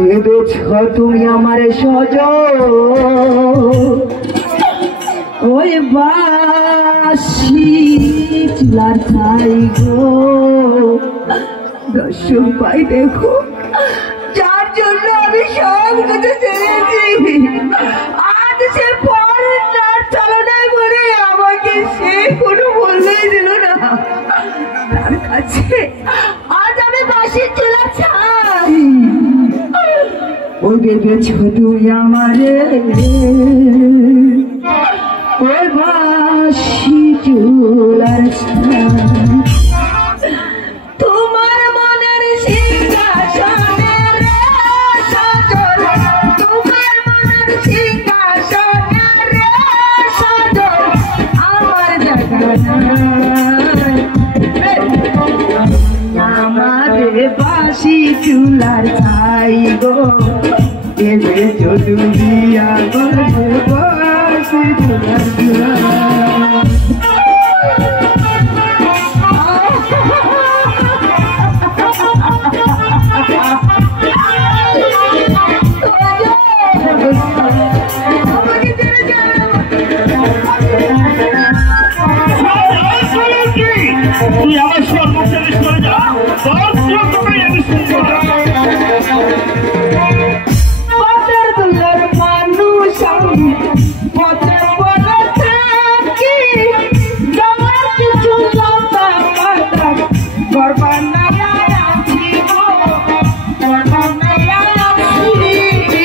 ভেবেছ তুমি আমার সজন ওই বাসি চুলার ছাই গো দর্শক ভাই দেখো যার জন্য আমি সব কিছু ছেড়েছি আজ সে পরের তার চালনায় বলে আমাকে সে কোনো বললেই দিল না তার কাছে আজ আমি বাসি চুলা ছাই ওই ভেবেছ তুমি আমারে ওই বাসি চুলার ছাই তোমার মনের সিংহাসনে রে সজল তোমার মনের সিংহাসনে রে সজল আমার জায়গা আমাদের বাসি চুলার ছাই গো এবে তুমি আমার বাসি চুলার ছাই তুই আমার সর্বশেষ করে যা পথের দুলার মানুষ আমি পথের বলে থাকি আমার কিছু লতা পাতা গর্বার না আছি গো গর্বার না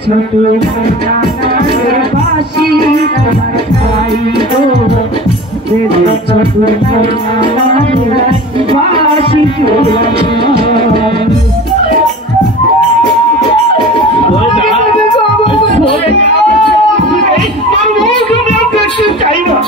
ছোট বাসি ছাই গো ছোট বাসি চাই না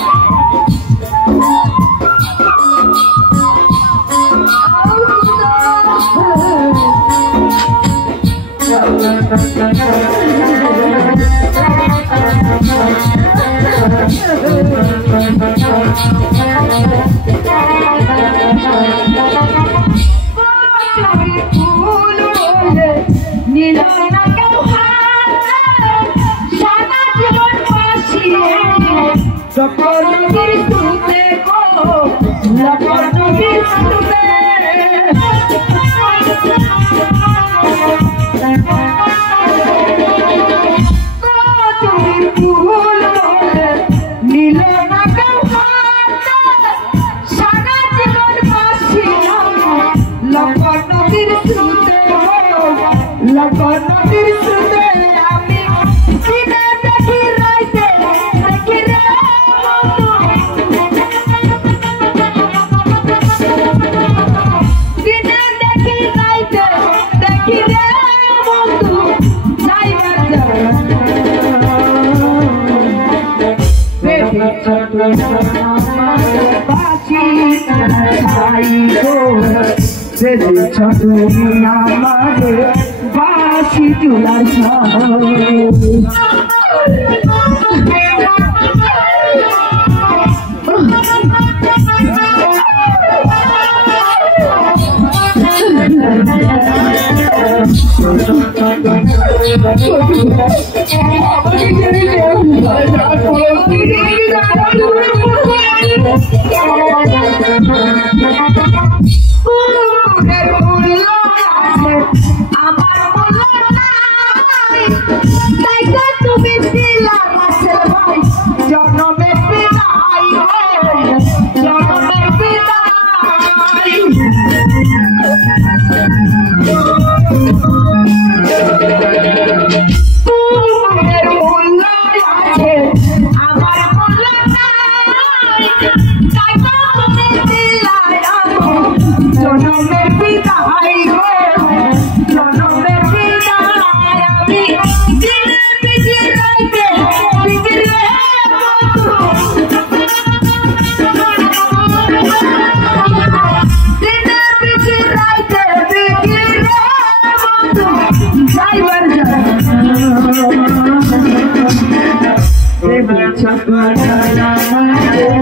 ছোট আমাদের বাসি চুলার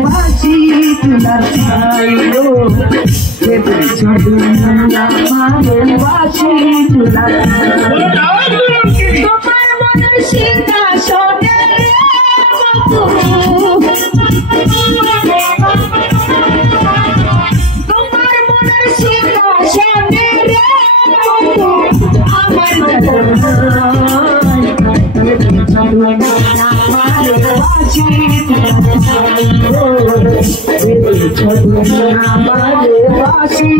বাসি তুলার খাইলো বাসি তুলার তোমার মনে সিংহাসনে তোমার মনের সিংহাসনে আমার বাসি